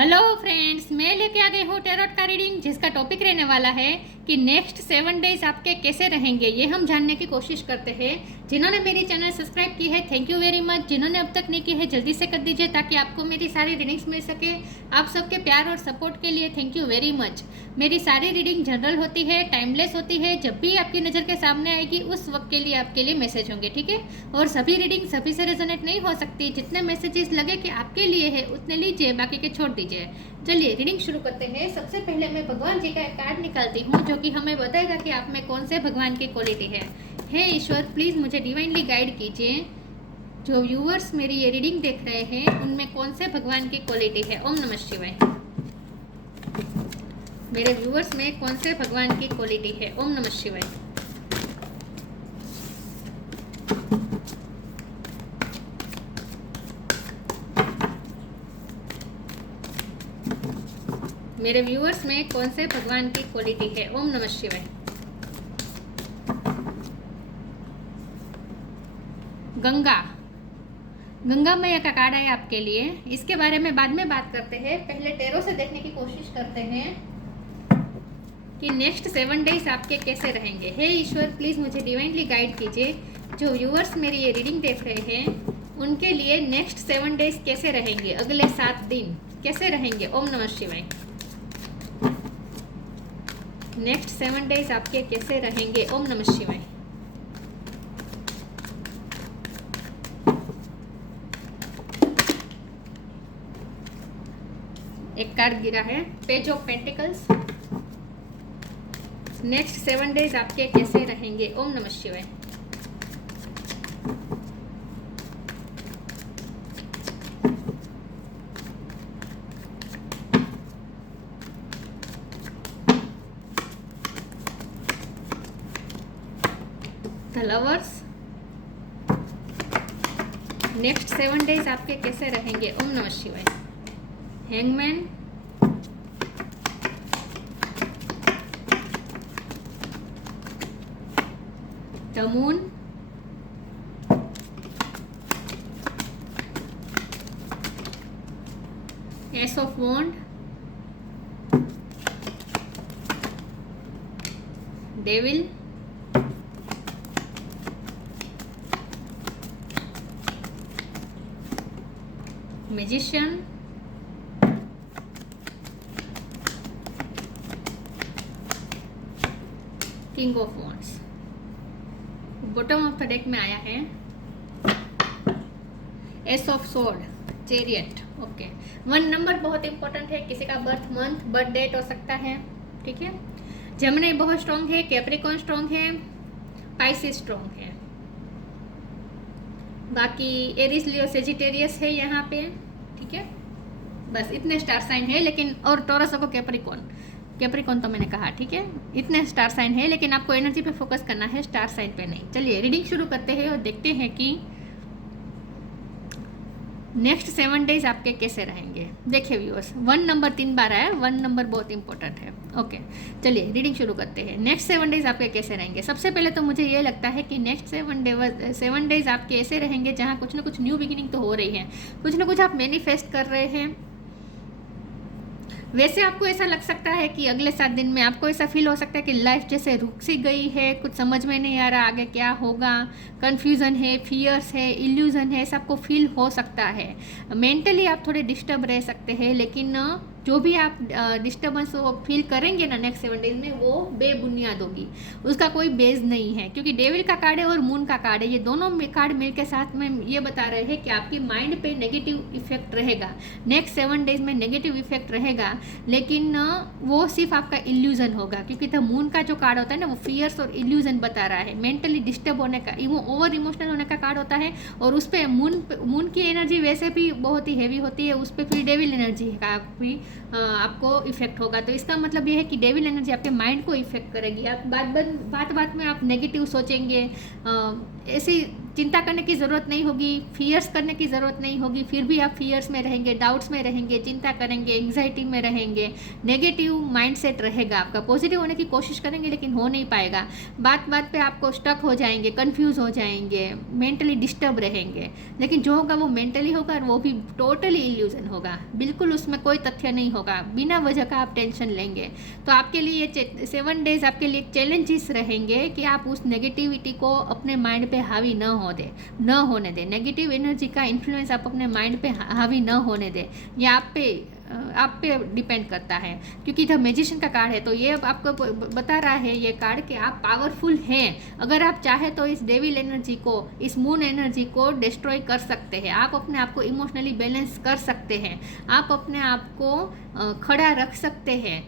Hello friends, मैं लेके आ गई हूँ टैरोट का रीडिंग, जिसका टॉपिक रहने वाला है कि नेक्स्ट 7 डेज आपके कैसे रहेंगे। ये हम जानने की कोशिश करते हैं। जिन्होंने मेरी चैनल सब्सक्राइब की है, थैंक यू वेरी मच। जिन्होंने अब तक नहीं की है, जल्दी से कर दीजिए ताकि आपको मेरी सारी रीडिंग्स मिल सके। आप सबके प्यार और सपोर्ट के लिए थैंक यू वेरी मच। मेरी सारी रीडिंग जनरल होती है, टाइमलेस होती है। जब भी आपकी नज़र के सामने आएगी उस वक्त के लिए आपके लिए मैसेज होंगे, ठीक है। और सभी रीडिंग सभी से रेजोनेट नहीं हो सकती। जितने मैसेजेस लगे कि आपके लिए है उतने लीजिए, बाकी के छोड़ दीजिए। चलिए रीडिंग शुरू करते हैं। सबसे पहले मैं भगवान जी का एक कार्ड निकालती हूँ जो कि हमें बताएगा कि आप में कौन से भगवान की क्वालिटी है। हे ईश्वर, प्लीज़ मुझे डिवाइनली गाइड कीजिए। जो व्यूअर्स मेरी ये रीडिंग देख रहे हैं उनमें कौन से भगवान की क्वालिटी है। ओम नमः शिवाय। मेरे व्यूअर्स में कौन से भगवान की क्वालिटी है। ओम नमः शिवाय। मेरे व्यूअर्स में कौन से भगवान की क्वालिटी है। ओम नमः शिवाय। गंगा मैया का कार्ड है आपके लिए। इसके बारे में बाद में बात करते हैं, पहले टैरो से देखने की कोशिश करते हैं कि नेक्स्ट 7 डेज आपके कैसे रहेंगे। हे ईश्वर, प्लीज़ मुझे डिवाइनली गाइड कीजिए। जो व्यूअर्स मेरी ये रीडिंग देख रहे हैं उनके लिए नेक्स्ट 7 डेज कैसे रहेंगे, अगले 7 दिन कैसे रहेंगे। ओम नमः शिवाय। नेक्स्ट 7 डेज आपके कैसे रहेंगे। ओम नमः शिवाय। एक कार्ड गिरा है, page of pentacles. Next 7 days आपके कैसे रहेंगे। ओम नमः शिवाय। द लवर्स, नेक्स्ट 7 डेज आपके कैसे रहेंगे। ओम नमः शिवाय। Hangman, the moon, ace of wand, devil, magician, king of wands. Bottom of the deck में आया है ace of sword, chariot. Okay, 1 number बहुत इंपॉर्टेंट है। किसी का बर्थ मंथ, बर्थ डेट हो सकता है, ठीक है। जेमिनी बहुत स्ट्रॉन्ग है, कैप्रिकॉर्न स्ट्रॉन्ग है, पाइसिस स्ट्रॉन्ग है। बाकी एरिस, लियो, सेजिटेरियस है यहाँ पे, ठीक है। बस इतने स्टार साइन है, लेकिन और टॉरस को कैप्रिकॉर्न तो मैंने कहा, ठीक है। इतने स्टार साइन है, लेकिन आपको एनर्जी पे फोकस करना है, स्टार साइन पे नहीं। चलिए रीडिंग शुरू करते हैं और देखते हैं कि नेक्स्ट 7 डेज आपके कैसे रहेंगे। देखिए व्यूअर्स, 1 नंबर 3 बार आया। 1 नंबर बहुत इंपॉर्टेंट है। ओके, चलिए रीडिंग शुरू करते हैं। नेक्स्ट 7 डेज आपके कैसे रहेंगे। सबसे पहले तो मुझे ये लगता है कि नेक्स्ट 7 डेज आपके ऐसे रहेंगे जहाँ कुछ ना कुछ न्यू बिगिनिंग तो हो रही है, कुछ ना कुछ आप मैनिफेस्ट कर रहे हैं। वैसे आपको ऐसा लग सकता है कि अगले 7 दिन में आपको ऐसा फील हो सकता है कि लाइफ जैसे रुक सी गई है, कुछ समझ में नहीं आ रहा आगे क्या होगा, कन्फ्यूज़न है, फियर्स है, इल्यूज़न है, सबको फील हो सकता है। मेंटली आप थोड़े डिस्टर्ब रह सकते हैं, लेकिन जो भी आप डिस्टर्बेंस वो फील करेंगे ना नेक्स्ट 7 डेज में, वो बेबुनियाद होगी, उसका कोई बेस नहीं है। क्योंकि डेविल का कार्ड है और मून का कार्ड है, ये दोनों कार्ड मिलकर साथ में ये बता रहे हैं कि आपकी माइंड पे नेगेटिव इफेक्ट रहेगा। नेक्स्ट 7 डेज में नेगेटिव इफेक्ट रहेगा, लेकिन वो सिर्फ आपका इल्यूजन होगा। क्योंकि द मून का जो कार्ड होता है ना, वो फियर्स और इल्यूजन बता रहा है, मेंटली डिस्टर्ब होने का, ओवर इमोशनल होने का कार्ड होता है। और उस पर मून की एनर्जी वैसे भी बहुत ही हैवी होती है, उस पर फिर डेविल एनर्जी का भी आपको इफेक्ट होगा। तो इसका मतलब ये है कि डेविल एनर्जी आपके माइंड को इफेक्ट करेगी। आप बात बात में आप नेगेटिव सोचेंगे, ऐसी चिंता करने की ज़रूरत नहीं होगी, फियर्स करने की ज़रूरत नहीं होगी। फिर भी आप फियर्स में रहेंगे, डाउट्स में रहेंगे, चिंता करेंगे, एंग्जाइटी में रहेंगे, नेगेटिव माइंडसेट रहेगा आपका। पॉजिटिव होने की कोशिश करेंगे लेकिन हो नहीं पाएगा। बात बात पे आपको स्टक हो जाएंगे, कंफ्यूज हो जाएंगे, मेंटली डिस्टर्ब रहेंगे। लेकिन जो होगा वो मेंटली होगा और वो भी टोटली इल्यूजन होगा, बिल्कुल उसमें कोई तथ्य नहीं होगा। बिना वजह का आप टेंशन लेंगे। तो आपके लिए ये 7 डेज आपके लिए चैलेंजेस रहेंगे कि आप उस नेगेटिविटी को अपने माइंड पे हावी न होने दें। नेगेटिव एनर्जी का इन्फ्लुएंस आप अपने माइंड पे हावी न होने दें। ये आप पे डिपेंड करता है, क्योंकि द मैजिशियन का कार्ड है। तो ये आपको बता रहा है ये कार्ड कि आप पावरफुल हैं। अगर आप चाहे तो इस डेविल एनर्जी को, इस मून एनर्जी को डिस्ट्रॉय कर सकते हैं। आप अपने आप को इमोशनली बैलेंस कर सकते हैं। आप अपने आप को खड़ा रख सकते हैं।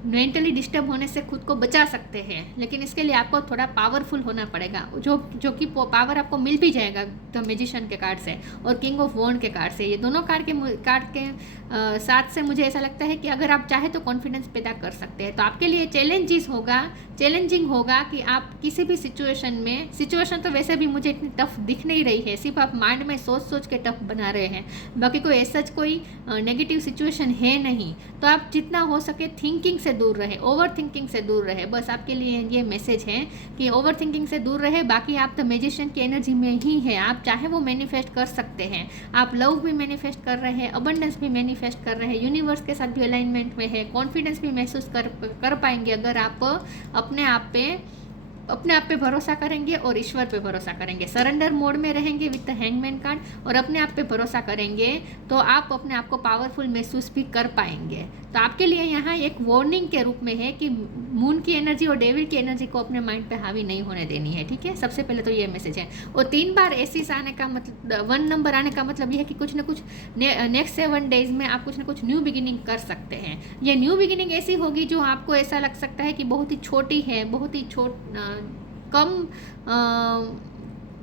मेंटली डिस्टर्ब होने से खुद को बचा सकते हैं। लेकिन इसके लिए आपको थोड़ा पावरफुल होना पड़ेगा, जो कि पावर आपको मिल भी जाएगा द मैजिशियन के कार्ड से और किंग ऑफ वॉन्ड के कार्ड से। ये दोनों कार्ड के साथ से मुझे ऐसा लगता है कि अगर आप चाहे तो कॉन्फिडेंस पैदा कर सकते हैं। तो आपके लिए चैलेंजिंग होगा कि आप किसी भी सिचुएशन तो वैसे भी मुझे इतनी टफ दिख नहीं रही है, सिर्फ आप माइंड में सोच के टफ बना रहे हैं। बाकी कोई ऐसा कोई नेगेटिव सिचुएशन है नहीं। तो आप जितना हो सके थिंकिंग से दूर रहे, ओवर थिंकिंग से दूर रहे। बस आपके लिए ये मैसेज है कि ओवर थिंकिंग से दूर रहे। बाकी आप तो मैजिशियन की एनर्जी में ही है। आप चाहे वो मैनिफेस्ट कर सकते हैं। आप लव भी मैनिफेस्ट कर रहे हैं, अबंडेंस भी मैनिफेस्ट कर रहे हैं, यूनिवर्स के साथ भी अलाइनमेंट में है, कॉन्फिडेंस भी महसूस कर पाएंगे अगर आप अपने आप पे भरोसा करेंगे और ईश्वर पे भरोसा करेंगे। सरेंडर मोड में रहेंगे विद द हैंगमैन कार्ड और अपने आप पे भरोसा करेंगे तो आप अपने आप को पावरफुल महसूस भी कर पाएंगे। तो आपके लिए यहाँ एक वार्निंग के रूप में है कि मून की एनर्जी और डेविल की एनर्जी को अपने माइंड पे हावी नहीं होने देनी है। ठीक है, सबसे पहले तो ये मैसेज है। और 3 बार एसिस आने का मतलब 1 नंबर आने का मतलब ये है कि कुछ ना कुछ नेक्स्ट 7 डेज में आप कुछ ना कुछ न्यू बिगिनिंग कर सकते हैं। ये न्यू बिगिनिंग ऐसी होगी जो आपको ऐसा लग सकता है कि बहुत ही छोटी है, बहुत ही कम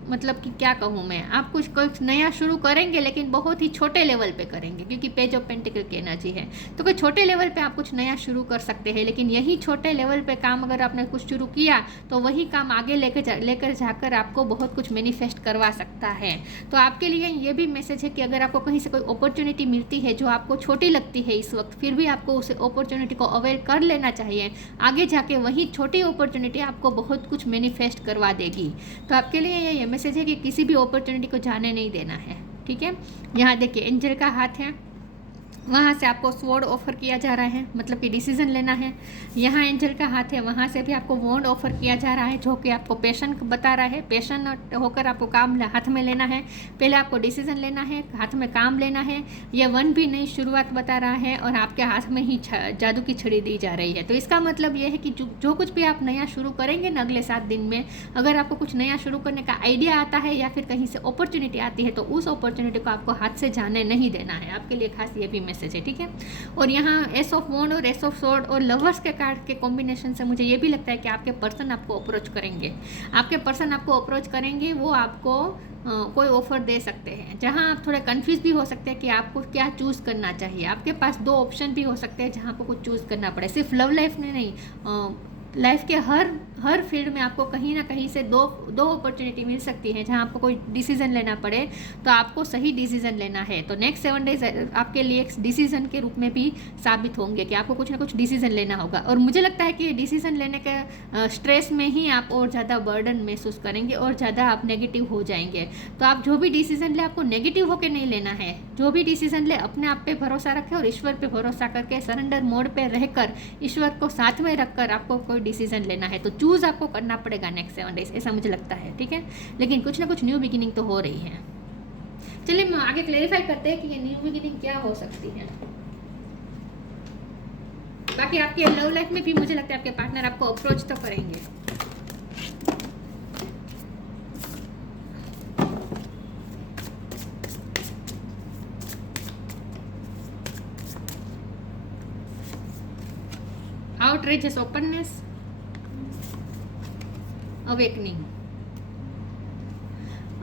मतलब कि क्या कहूँ मैं, आप कुछ नया शुरू करेंगे लेकिन बहुत ही छोटे लेवल पे करेंगे, क्योंकि पेज ऑफ पेंटिकल की एनर्जी है। तो कोई छोटे लेवल पे आप कुछ नया शुरू कर सकते हैं। लेकिन यही छोटे लेवल पे काम अगर आपने कुछ शुरू किया तो वही काम आगे लेकर जाकर आपको बहुत कुछ मैनिफेस्ट करवा सकता है। तो आपके लिए ये भी मैसेज है कि अगर आपको कहीं से कोई अपॉर्चुनिटी मिलती है जो आपको छोटी लगती है इस वक्त, फिर भी आपको उस अपॉर्चुनिटी को अवेल कर लेना चाहिए। आगे जाके वही छोटी अपॉर्चुनिटी आपको बहुत कुछ मैनिफेस्ट करवा देगी। तो आपके लिए ये मैसेज है कि किसी भी अपॉर्चुनिटी को जाने नहीं देना है। ठीक है, यहाँ देखिए एंजल का हाथ है, वहाँ से आपको स्वॉर्ड ऑफर किया जा रहा है, मतलब कि डिसीजन लेना है। यहाँ एंजल का हाथ है, वहाँ से भी आपको वॉन्ड ऑफर किया जा रहा है, जो कि आपको पैशन बता रहा है। पैशन होकर आपको काम हाथ में लेना है। पहले आपको डिसीजन लेना है, हाथ में काम लेना है। ये 1 भी नई शुरुआत बता रहा है और आपके हाथ में ही जादू की छड़ी दी जा रही है। तो इसका मतलब ये है कि जो कुछ भी आप नया शुरू करेंगे ना अगले 7 दिन में, अगर आपको कुछ नया शुरू करने का आइडिया आता है या फिर कहीं से अपॉर्चुनिटी आती है तो उस अपॉर्चुनिटी को आपको हाथ से जाने नहीं देना है। आपके लिए खास ये भी मैसेज है। ठीक है, और यहाँ एस ऑफ वॉन्ड और एस ऑफ स्वॉर्ड और लवर्स के कार्ड के कॉम्बिनेशन से मुझे ये भी लगता है कि आपके पर्सन आपको अप्रोच करेंगे। वो आपको कोई ऑफर दे सकते हैं, जहां आप थोड़े कंफ्यूज भी हो सकते हैं कि आपको क्या चूज़ करना चाहिए। आपके पास 2 ऑप्शन भी हो सकते हैं जहां आपको कुछ चूज़ करना पड़े। सिर्फ लव लाइफ में नहीं, लाइफ के हर फील्ड में आपको कहीं ना कहीं से दो अपॉर्चुनिटी मिल सकती है जहां आपको कोई डिसीजन लेना पड़े, तो आपको सही डिसीजन लेना है। तो नेक्स्ट 7 डेज आपके लिए एक डिसीजन के रूप में भी साबित होंगे कि आपको कुछ ना कुछ डिसीजन लेना होगा। और मुझे लगता है कि डिसीजन लेने के स्ट्रेस में ही आप और ज़्यादा बर्डन महसूस करेंगे और ज़्यादा आप नेगेटिव हो जाएंगे। तो आप जो भी डिसीजन ले आपको नेगेटिव होकर नहीं लेना है। जो भी डिसीजन ले अपने आप पे भरोसा रखें और ईश्वर पे भरोसा करके सरेंडर मोड पे रहकर ईश्वर को साथ में रखकर आपको कोई डिसीजन लेना है। तो चूज़ आपको करना पड़ेगा नेक्स्ट 7 डेज, ऐसा मुझे लगता है। ठीक है, लेकिन कुछ ना कुछ न्यू बिगिनिंग तो हो रही है। चलिए हम आगे क्लेरिफाई करते हैं कि ये न्यू बिगिनिंग क्या हो सकती है। बाकी आपके लव लाइफ में भी मुझे लगता है आपके पार्टनर आपको अप्रोच तो करेंगे। outrageous openness, awakening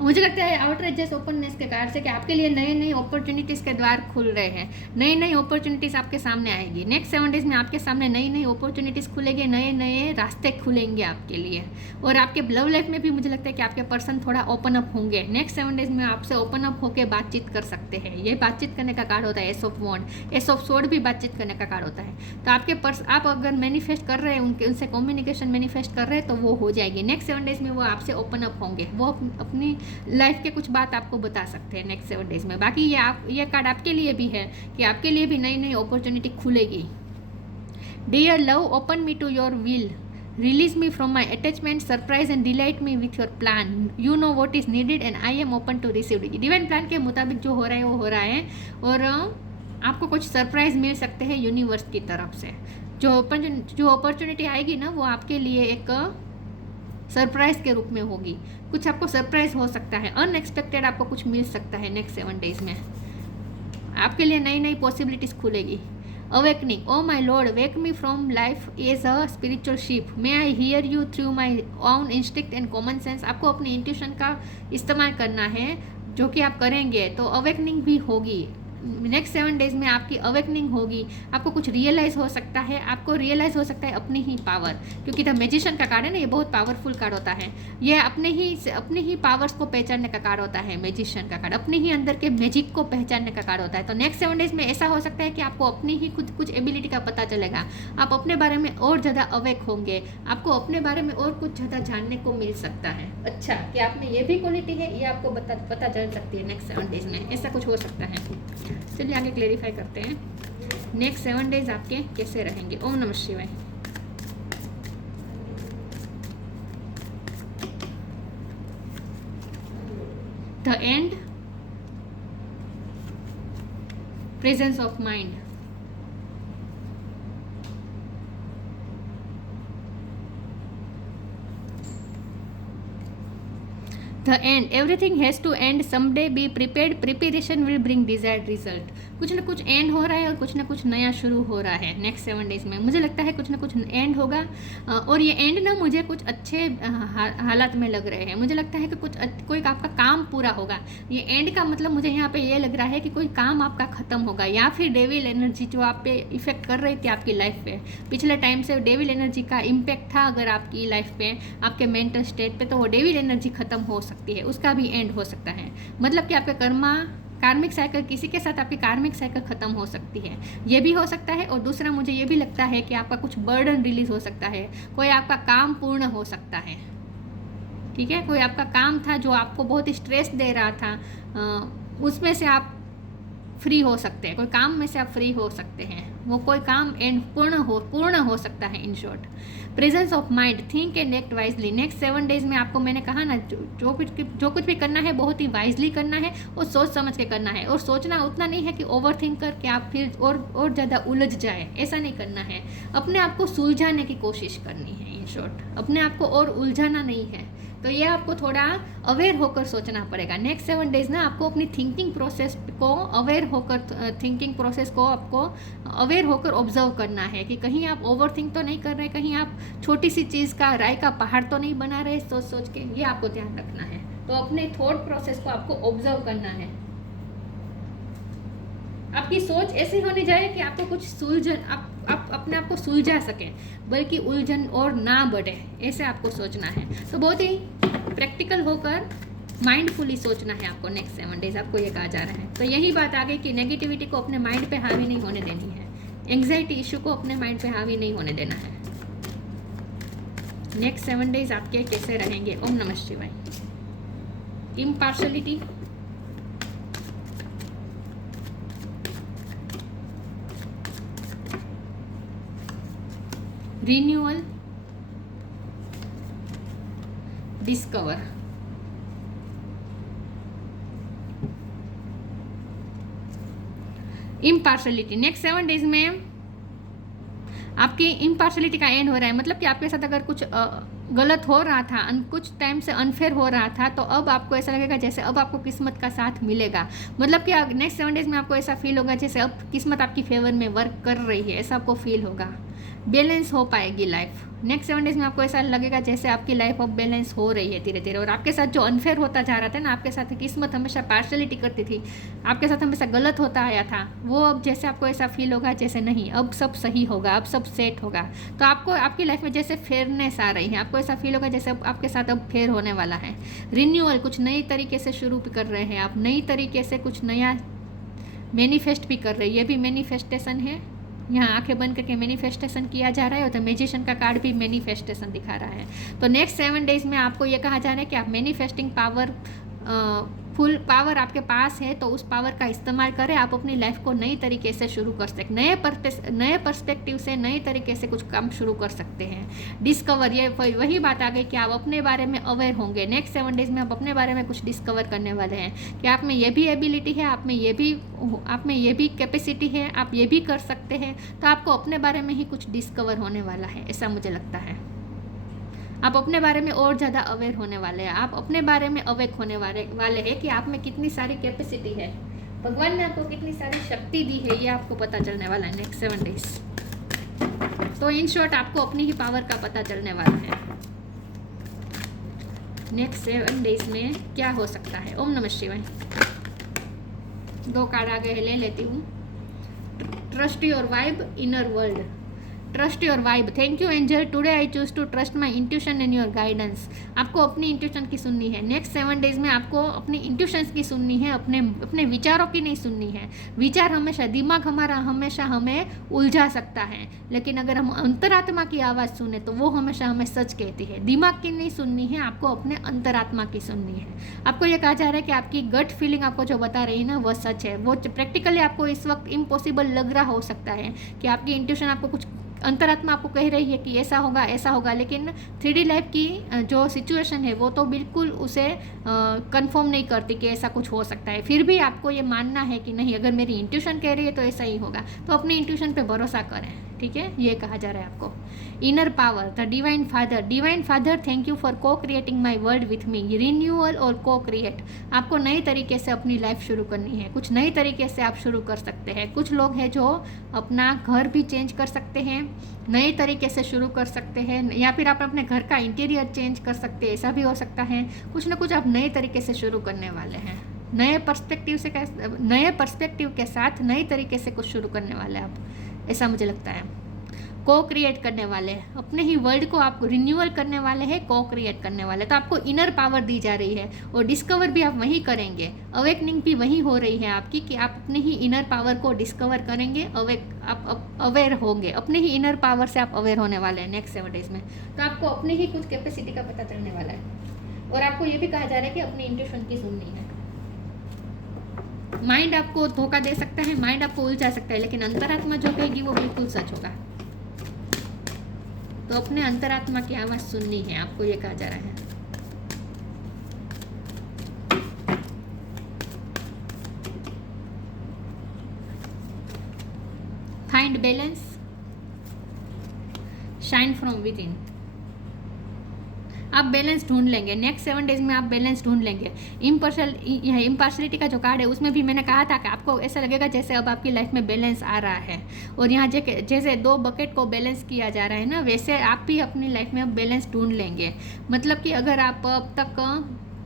मुझे लगता है आउटरेजियस ओपननेस के कारण से कि आपके लिए नए नए अपॉर्चुनिटीज़ के द्वार खुल रहे हैं, नई नई अपॉर्चुनिटीज़ आपके सामने आएगी। नेक्स्ट 7 डेज़ में आपके सामने नई नई अपॉर्चुनिटीज़ खुलेंगे, नए नए रास्ते खुलेंगे आपके लिए। और आपके लव लाइफ में भी मुझे लगता है कि आपके पर्सन थोड़ा ओपन अप होंगे। नेक्स्ट 7 डेज़ में आपसे ओपन अप होकर बातचीत कर सकते हैं। ये बातचीत करने का कार्ड होता है ace of wand. Ace of sword भी बातचीत करने का कार्ड होता है। तो आपके आप अगर मैनिफेस्ट कर रहे हैं, उनसे कम्युनिकेशन मैनिफेस्ट कर रहे हैं, तो वो हो जाएगी। नेक्स्ट 7 डेज़ में वो आपसे ओपन अप होंगे, वो अपनी लाइफ के कुछ बात आपको बता सकते हैं नेक्स्ट 7 डेज़ में। बाकी ये कार्ड आपके लिए भी है कि आपके लिए भी नई नई अपॉर्चुनिटी खुलेगी। Dear love, open me to your will, release me from my attachment, surprise and delight me with your plan, you know what is needed and I am open to receive. Divine plan के मुताबिक जो हो रहा है वो हो रहा है, और आपको कुछ सरप्राइज मिल सकते हैं यूनिवर्स की तरफ से। जो अपॉर्चुनिटी आएगी ना, वो आपके लिए एक सरप्राइज के रूप में होगी। कुछ आपको सरप्राइज हो सकता है, अनएक्सपेक्टेड आपको कुछ मिल सकता है नेक्स्ट 7 डेज़ में। आपके लिए नई नई पॉसिबिलिटीज़ खुलेगी। Awakening, oh my lord, wake me from life as a spiritual ship, may I hear you through my own instinct and common sense. आपको अपनी इंट्यूशन का इस्तेमाल करना है, जो कि आप करेंगे तो अवेकनिंग भी होगी। नेक्स्ट 7 डेज़ में आपकी अवेकनिंग होगी। आपको कुछ रियलाइज़ हो सकता है, आपको रियलाइज़ हो सकता है अपनी ही पावर, क्योंकि द मैजिशियन का कार्ड है ना, ये बहुत पावरफुल कार्ड होता है। ये अपने ही पावर्स को पहचानने का कार्ड होता है। मैजिशियन का कार्ड अपने ही अंदर के मैजिक को पहचानने का कार्ड होता है। तो नेक्स्ट 7 डेज़ में ऐसा हो सकता है कि आपको अपनी ही खुद कुछ एबिलिटी का पता चलेगा। आप अपने बारे में और ज़्यादा अवेक होंगे, आपको अपने बारे में और कुछ ज़्यादा जानने को मिल सकता है। अच्छा, कि आप में ये भी क्वालिटी है, ये आपको पता चल सकती है नेक्स्ट 7 डेज़ में, ऐसा कुछ हो सकता है। चलिए आगे क्लेरिफाई करते हैं नेक्स्ट 7 डेज आपके कैसे रहेंगे। ओम नमः शिवाय। The end, presence of mind, the end, everything has to end someday, be prepared, preparation will bring desired result. कुछ ना कुछ एंड हो रहा है और कुछ ना कुछ नया शुरू हो रहा है नेक्स्ट 7 डेज़ में। मुझे लगता है कुछ ना कुछ एंड होगा, और ये एंड ना मुझे कुछ अच्छे हालात में लग रहे हैं। मुझे लगता है कि कोई आपका काम पूरा होगा। ये एंड का मतलब मुझे यहाँ पे ये लग रहा है कि कोई काम आपका ख़त्म होगा, या फिर डेविल एनर्जी जो आप पे इफेक्ट कर रही थी आपकी लाइफ पे, पिछले टाइम से डेविल एनर्जी का इम्पैक्ट था अगर आपकी लाइफ पे, आपके मेंटल स्टेट पे, तो वो डेविल एनर्जी ख़त्म हो सकती है, उसका भी एंड हो सकता है। मतलब कि आपके कार्मिक साइकिल, किसी के साथ आपकी कार्मिक साइकिल ख़त्म हो सकती है, ये भी हो सकता है। और दूसरा मुझे ये भी लगता है कि आपका कुछ बर्डन रिलीज हो सकता है, कोई आपका काम पूर्ण हो सकता है। ठीक है, कोई आपका काम था जो आपको बहुत स्ट्रेस दे रहा था, उसमें से आप फ्री हो सकते हैं, कोई काम में से आप फ्री हो सकते हैं, वो कोई काम एंड पूर्ण हो सकता है। In short, presence of mind, think and act wisely. Next 7 days में आपको मैंने कहा ना, जो कुछ भी करना है बहुत ही वाइजली करना है और सोच समझ के करना है। और सोचना उतना नहीं है कि ओवर थिंक करके आप फिर और ज़्यादा उलझ जाए, ऐसा नहीं करना है। अपने आप को सुलझाने की कोशिश करनी है। इन शॉर्ट, अपने आप को और उलझाना नहीं है। तो ये आपको थोड़ा अवेयर होकर सोचना पड़ेगा। नेक्स्ट 7 डेज़ ना आपको अपनी थिंकिंग प्रोसेस को अवेयर होकर ऑब्जर्व करना है कि कहीं आप ओवर थिंक तो नहीं कर रहे, कहीं आप छोटी सी चीज़ का राय का पहाड़ तो नहीं बना रहे सोच के, ये आपको ध्यान रखना है। तो अपने थॉट प्रोसेस को आपको ऑब्जर्व करना है। आपकी सोच ऐसी होनी चाहिए कि आपको कुछ आप अपने आप को सुलझा सकें, बल्कि उलझन और ना बढ़े, ऐसे आपको सोचना है। तो बहुत ही प्रैक्टिकल होकर माइंडफुली सोचना है आपको। नेक्स्ट 7 डेज आपको ये कहा जा रहा है। तो यही बात आ गई कि नेगेटिविटी को अपने माइंड पे हावी नहीं होने देनी है, एंग्जाइटी इशू को अपने माइंड पे हावी नहीं होने देना है। नेक्स्ट 7 डेज आपके कैसे रहेंगे। ओम नमः शिवाय। Impartiality, renewal, discover. Impartiality, next 7 days में आपकी इम्पार्शलिटी का एंड हो रहा है। मतलब कि आपके साथ अगर कुछ गलत हो रहा था, कुछ टाइम से अनफेयर हो रहा था, तो अब आपको ऐसा लगेगा जैसे अब आपको किस्मत का साथ मिलेगा। मतलब कि नेक्स्ट 7 डेज में आपको ऐसा फील होगा जैसे अब किस्मत आपकी फेवर में वर्क कर रही है, ऐसा आपको फील होगा। बैलेंस हो पाएगी लाइफ। नेक्स्ट 7 डेज में आपको ऐसा लगेगा जैसे आपकी लाइफ अब बैलेंस हो रही है धीरे धीरे, और आपके साथ जो अनफेयर होता जा रहा था ना, आपके साथ किस्मत हमेशा पार्शलिटी करती थी, आपके साथ हमेशा गलत होता आया था, वो अब जैसे आपको ऐसा फील होगा जैसे नहीं अब सब सही होगा, अब सब सेट होगा। तो आपको आपकी लाइफ में जैसे फेयरनेस आ रही है, आपको ऐसा फील होगा जैसे आपके साथ अब फेयर होने वाला है। रिन्यूअल, कुछ नई तरीके से शुरू भी कर रहे हैं आप, नई तरीके से कुछ नया मैनिफेस्ट भी कर रहे हैं। ये भी मैनिफेस्टेशन है, यहाँ आंखें बंद करके मैनिफेस्टेशन किया जा रहा है, और तो मैजिशियन का कार्ड भी मैनिफेस्टेशन दिखा रहा है। तो नेक्स्ट 7 डेज में आपको ये कहा जा रहा है कि आप मैनिफेस्टिंग पावर, फुल पावर आपके पास है, तो उस पावर का इस्तेमाल करें, आप अपनी लाइफ को नई तरीके से शुरू कर सकते, नए पर्सपेक्टिव से नए तरीके से कुछ काम शुरू कर सकते हैं। डिस्कवर, ये वही बात आ गई कि आप अपने बारे में अवेयर होंगे। नेक्स्ट 7 डेज में आप अपने बारे में कुछ डिस्कवर करने वाले हैं कि आप में ये भी एबिलिटी है, आप में ये भी कैपेसिटी है, आप ये भी कर सकते हैं। तो आपको अपने बारे में ही कुछ डिस्कवर होने वाला है, ऐसा मुझे लगता है। आप अपने बारे में और ज़्यादा अवेयर होने वाले हैं, आप अपने बारे में अवेक होने वाले हैं कि आप में कितनी सारी कैपेसिटी है, भगवान ने आपको कितनी सारी शक्ति दी है, ये आपको पता चलने वाला है नेक्स्ट 7 डेज। तो इन शॉर्ट आपको अपनी ही पावर का पता चलने वाला है नेक्स्ट 7 डेज में क्या हो सकता है। ओम नमः शिवाय। 2 कार्ड आ गए, ले लेती हूँ। Trust your vibe, inner world. Trust your vibe, thank you angel, today I choose to trust my intuition and your guidance. आपको अपनी इंट्यूशन की सुननी है। नेक्स्ट 7 डेज में आपको अपनी इंट्यूशंस की सुननी है, अपने विचारों की नहीं सुननी है। विचार हमेशा, दिमाग हमारा हमेशा हमें उलझा सकता है, लेकिन अगर हम अंतरात्मा की आवाज़ सुने तो वो हमेशा हमें सच कहती है। दिमाग की नहीं सुननी है, आपको अपने अंतरात्मा की सुननी है। आपको ये कहा जा रहा है कि आपकी गट फीलिंग आपको जो बता रही है ना, वो सच है। वो प्रैक्टिकली आपको इस वक्त इम्पॉसिबल लग रहा हो सकता है कि आपकी इंट्यूशन आपको कुछ, अंतरात्मा आपको कह रही है कि ऐसा होगा ऐसा होगा, लेकिन 3D लाइफ की जो सिचुएशन है वो तो बिल्कुल उसे कंफर्म नहीं करती कि ऐसा कुछ हो सकता है। फिर भी आपको ये मानना है कि नहीं, अगर मेरी इंट्यूशन कह रही है तो ऐसा ही होगा, तो अपनी इंट्यूशन पे भरोसा करें। ठीक है, ये कहा जा रहा है आपको। Inner power, the divine father. Divine father, thank you for co creating my world with me. Renewal और को क्रिएट, आपको नई तरीके से अपनी लाइफ शुरू करनी है, कुछ नई तरीके से आप शुरू कर सकते हैं। कुछ लोग हैं जो अपना घर भी चेंज कर सकते हैं, नए तरीके से शुरू कर सकते हैं, या फिर आप अपने घर का इंटीरियर चेंज कर सकते हैं, ऐसा भी हो सकता है। कुछ ना कुछ आप नए तरीके से शुरू करने वाले हैं, नए पर्सपेक्टिव के साथ नए तरीके से कुछ शुरू करने वाले हैं आप, ऐसा मुझे लगता है। को क्रिएट करने वाले हैं, अपने ही वर्ल्ड को आप रिन्यूअल करने वाले हैं, को क्रिएट करने वाले। तो आपको इनर पावर दी जा रही है, और डिस्कवर भी आप वहीं करेंगे, अवेकनिंग भी वहीं हो रही है आपकी, कि आप अपने ही इनर पावर को डिस्कवर करेंगे, आप अवेयर होंगे, अपने ही इनर पावर से आप अवेयर होने वाले हैं नेक्स्ट 7 डेज में। तो आपको अपनी ही कुछ कैपेसिटी का पता चलने वाला है, और आपको ये भी कहा जा रहा है कि अपनी इंट्यूशन की सुननी है। माइंड आपको धोखा दे सकता है, माइंड आपको उलझा सकता है, लेकिन अंतरात्मा जो कहेगी वो बिल्कुल सच होगा। तो अपने अंतरात्मा की आवाज़ सुननी है, आपको ये कहा जा रहा है। Find balance, shine from with in. आप बैलेंस ढूंढ लेंगे नेक्स्ट 7 डेज में, आप बैलेंस ढूंढ लेंगे। इम्पार्शलिटी का जो कार्ड है उसमें भी मैंने कहा था कि आपको ऐसा लगेगा जैसे अब आपकी लाइफ में बैलेंस आ रहा है, और यहाँ जैसे 2 बकेट को बैलेंस किया जा रहा है ना, वैसे आप भी अपनी लाइफ में अब बैलेंस ढूंढ लेंगे। मतलब कि अगर आप अब तक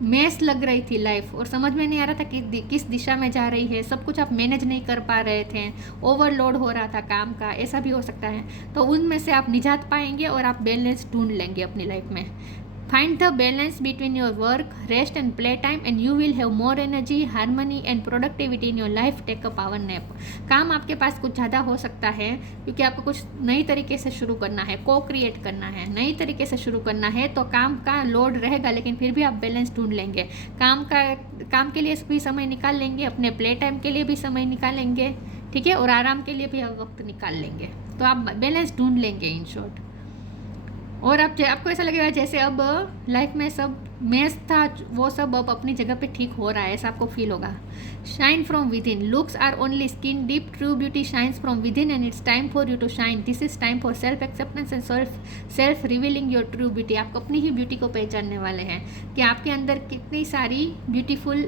मैस लग रही थी लाइफ, और समझ में नहीं आ रहा था कि किस दिशा में जा रही है, सब कुछ आप मैनेज नहीं कर पा रहे थे, ओवरलोड हो रहा था काम का, ऐसा भी हो सकता है, तो उनमें से आप निजात पाएंगे और आप बैलेंस ढूंढ लेंगे अपनी लाइफ में। Find the balance between your work, rest and play time, and you will have more energy, harmony and productivity in your life. Take a power nap. काम आपके पास कुछ ज़्यादा हो सकता है क्योंकि आपको कुछ नई तरीके से शुरू करना है, को क्रिएट करना है, नई तरीके से शुरू करना है, तो काम का लोड रहेगा, लेकिन फिर भी आप बैलेंस ढूंढ लेंगे। काम के लिए भी समय निकाल लेंगे, अपने प्ले टाइम के लिए भी समय निकालेंगे, ठीक है, और आराम के लिए भी आप वक्त निकाल लेंगे, तो आप बैलेंस ढूंढ लेंगे इन शॉर्ट। और आपको ऐसा लगेगा जैसे अब लाइफ में सब मैस था वो सब अब अपनी जगह पे ठीक हो रहा है, ऐसा आपको फील होगा। Shine from within, looks are only skin deep, true beauty shines from within and it's time for you to shine. This is time for self acceptance and self revealing your true beauty. आप अपनी ही beauty को पहचानने वाले हैं कि आपके अंदर कितनी सारी ब्यूटीफुल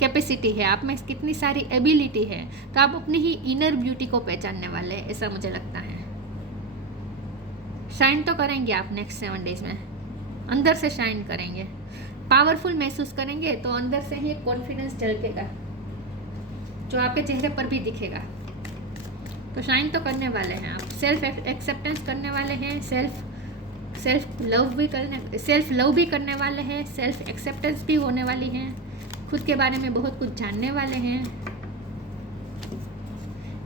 कैपेसिटी है, आप में कितनी सारी एबिलिटी है, तो आप अपनी ही इनर ब्यूटी को पहचानने वाले हैं, ऐसा मुझे लगता है। शाइन तो करेंगे आप नेक्स्ट 7 डेज में, अंदर से शाइन करेंगे, पावरफुल महसूस करेंगे, तो अंदर से ही कॉन्फिडेंस झलकेगा जो आपके चेहरे पर भी दिखेगा। तो शाइन तो करने वाले हैं आप, सेल्फ एक्सेप्टेंस करने वाले हैं, सेल्फ लव भी करने वाले हैं, सेल्फ एक्सेप्टेंस भी होने वाली हैं, खुद के बारे में बहुत कुछ जानने वाले हैं।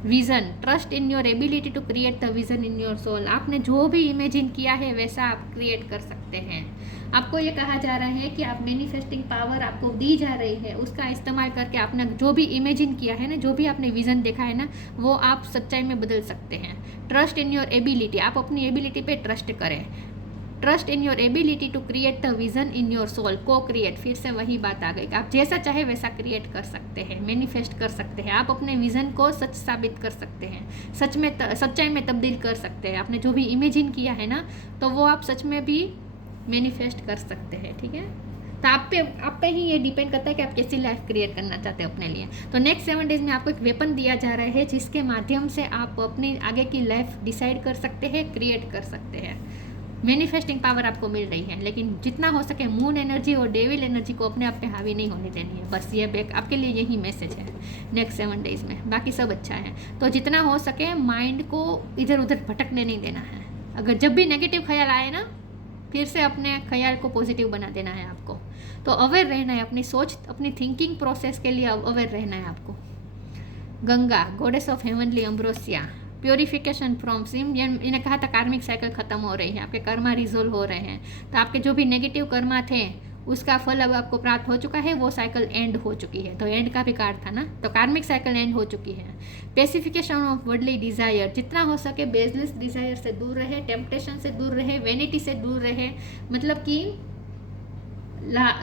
Vision, trust in your ability to create the vision in your soul. आपने जो भी इमेजिन किया है वैसा आप क्रिएट कर सकते हैं। आपको ये कहा जा रहा है कि आप मैनिफेस्टिंग पावर आपको दी जा रही है, उसका इस्तेमाल करके आपने जो भी इमेजिन किया है ना, जो भी आपने विजन देखा है ना, वो आप सच्चाई में बदल सकते हैं। ट्रस्ट इन योर एबिलिटी, आप अपनी एबिलिटी पे ट्रस्ट करें। Trust in your ability to create the vision in your soul, को क्रिएट, फिर से वही बात आ गई, आप जैसा चाहे वैसा क्रिएट कर सकते हैं, मैनिफेस्ट कर सकते हैं, आप अपने विजन को सच साबित कर सकते हैं, सच्चाई में तब्दील कर सकते हैं। आपने जो भी इमेजिन किया है ना, तो वो आप सच में भी मैनिफेस्ट कर सकते हैं। ठीक है, तो आप पे ही ये डिपेंड करता है कि आप कैसी लाइफ क्रिएट करना चाहते हैं अपने लिए। तो नेक्स्ट 7 डेज में आपको एक वेपन दिया जा रहा है जिसके माध्यम से आप अपनी आगे की लाइफ डिसाइड कर सकते हैं, क्रिएट कर सकते हैं। मैनिफेस्टिंग पावर आपको मिल रही है, लेकिन जितना हो सके मून एनर्जी और डेविल एनर्जी को अपने आप पे हावी नहीं होने देनी है। बस ये बैक आपके लिए यही मैसेज है नेक्स्ट 7 डेज में। बाकी सब अच्छा है, तो जितना हो सके माइंड को इधर उधर भटकने नहीं देना है। अगर जब भी नेगेटिव ख्याल आए ना, फिर से अपने ख्याल को पॉजिटिव बना देना है आपको। तो अवेयर रहना है, अपनी सोच, अपनी थिंकिंग प्रोसेस के लिए अवेयर रहना है आपको। Ganga, goddess of heavenly ambrosia, purification from sin, इन्हें कहा था कार्मिक साइकिल खत्म हो रही है, आपके कर्मा रिजोल्व हो रहे हैं। तो आपके जो भी नेगेटिव कर्मा थे उसका फल अब आपको प्राप्त हो चुका है, वो साइकिल एंड हो चुकी है। तो एंड का भी कार्ड था ना, तो कार्मिक साइकिल एंड हो चुकी है। पेसिफिकेशन ऑफ वर्ल्डली डिज़ायर, जितना हो सके बेसलेस डिज़ायर से दूर रहे, टेम्पटेशन से दूर रहे, वेनिटी से दूर रहे, मतलब कि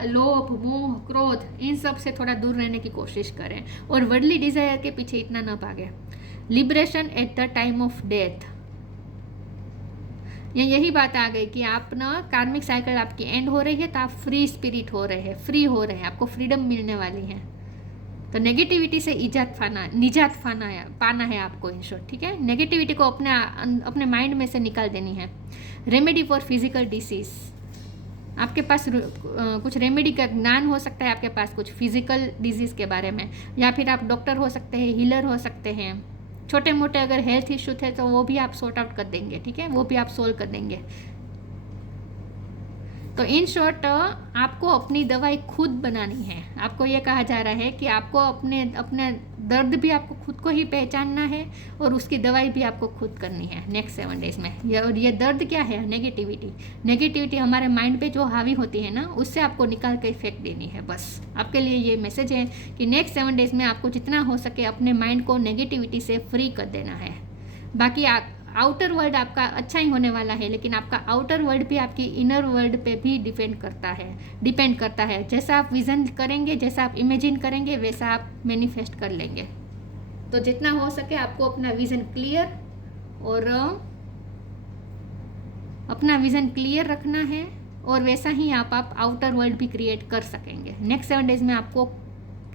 लोभ, मोह, क्रोध, इन सब से थोड़ा दूर रहने की कोशिश करें और वर्ल्डली डिज़ायर के पीछे इतना ना भागे। Liberation at the time of death, यही बात आ गई कि आप ना कार्मिक साइकिल आपकी एंड हो रही है, तो आप फ्री स्पिरिट हो रहे हैं, फ्री हो रहे हैं, आपको फ्रीडम मिलने वाली है। तो नेगेटिविटी से निजात पाना है आपको, इन शॉर्ट। ठीक है, नेगेटिविटी को अपने माइंड में से निकाल देनी है। रेमेडी फॉर फिजिकल डिसीज, आपके पास कुछ रेमेडी का ज्ञान हो सकता है, आपके पास कुछ फिजिकल डिजीज़ के बारे में, या फिर आप डॉक्टर हो सकते हैं, हीलर हो सकते हैं। छोटे मोटे अगर हेल्थ इश्यू थे तो वो भी आप सॉर्ट आउट कर देंगे। ठीक है, वो भी आप सोल्व कर देंगे। तो इन शॉर्ट आपको अपनी दवाई खुद बनानी है। आपको ये कहा जा रहा है कि आपको अपने दर्द भी आपको खुद को ही पहचानना है और उसकी दवाई भी आपको खुद करनी है नेक्स्ट 7 डेज में। और ये दर्द क्या है? नेगेटिविटी हमारे माइंड पे जो हावी होती है ना, उससे आपको निकाल के फेंक देनी है। बस आपके लिए ये मैसेज है कि नेक्स्ट 7 डेज में आपको जितना हो सके अपने माइंड को नेगेटिविटी से फ्री कर देना है। बाकी आउटर वर्ल्ड आपका अच्छा ही होने वाला है, लेकिन आपका आउटर वर्ल्ड भी आपकी इनर वर्ल्ड पे भी डिपेंड करता है। जैसा आप विजन करेंगे, जैसा आप इमेजिन करेंगे, वैसा आप मैनिफेस्ट कर लेंगे। तो जितना हो सके आपको अपना विजन क्लियर रखना है, और वैसा ही आप आउटर वर्ल्ड भी क्रिएट कर सकेंगे। नेक्स्ट 7 डेज में आपको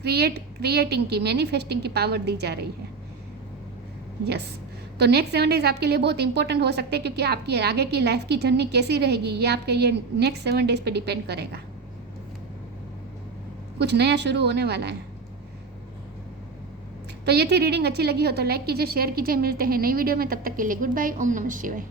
क्रिएटिंग की, मैनिफेस्टिंग की पावर दी जा रही है। यस, तो नेक्स्ट 7 डेज आपके लिए बहुत इंपॉर्टेंट हो सकते हैं, क्योंकि आपकी आगे की लाइफ की जर्नी कैसी रहेगी ये आपके ये नेक्स्ट 7 डेज पे डिपेंड करेगा। कुछ नया शुरू होने वाला है। तो ये थी रीडिंग। अच्छी लगी हो तो लाइक कीजिए, शेयर कीजिए। मिलते हैं नई वीडियो में, तब तक के लिए गुड बाय। ओम नमः शिवाय।